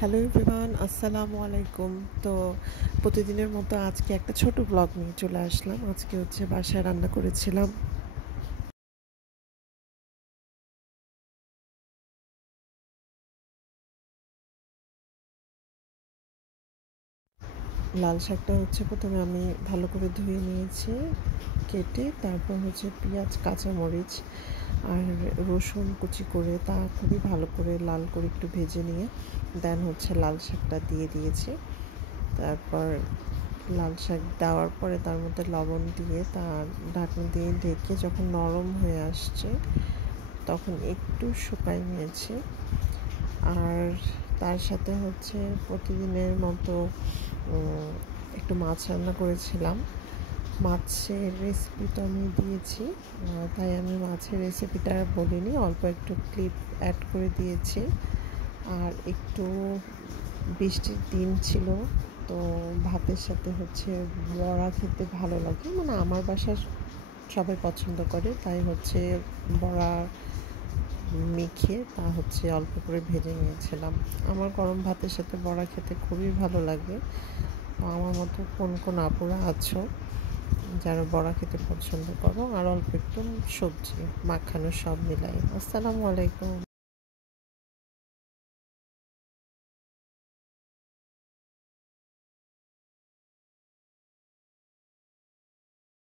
Hello everyone, আসসালামু আলাইকুম। তো প্রতিদিনের মতো আজকে একটা ছোট ব্লগ নিয়ে চলে আসলাম। আজকে হচ্ছে বাসায় রান্না করেছিলাম লাল শাকটা। হচ্ছে প্রথমে আমি ভালো করে ধুয়ে নিয়েছি, কেটে তারপর হচ্ছে পেঁয়াজ, কাঁচামরিচ আর রসুন কুচি করে তা খুবই ভালো করে লাল করে একটু ভেজে নিয়ে দেন হচ্ছে লাল শাকটা দিয়ে দিয়েছি। তারপর লাল শাক দেওয়ার পরে তার মধ্যে লবণ দিয়ে তার ঢাকনা দিয়ে ঢেকে যখন নরম হয়ে আসছে তখন একটু শুকাই নিয়েছি। আর তার সাথে হচ্ছে প্রতিদিনের মতো একটু মাছ রান্না করেছিলাম। মাছের রেসিপিটা আমি দিয়েছি, তাই আমি মাছের রেসিপিটা বলিনি, অল্প একটু ক্লিপ অ্যাড করে দিয়েছি। আর একটু বৃষ্টির দিন ছিল, তো ভাতের সাথে হচ্ছে বড়া খেতে ভালো লাগে, মানে আমার বাসার সবাই পছন্দ করে, তাই হচ্ছে বড়া মেখে তা হচ্ছে অল্প করে ভেজে নিয়েছিলাম। আমার গরম ভাতের সাথে বড়া খেতে খুবই ভালো লাগে। তো আমার মতো কোন কোন আপুরা আছো যারা বড়া খেতে পছন্দ করো, আর অল্প একটু সবজি মাখানো সব মিলাই। আসসালামু আলাইকুম।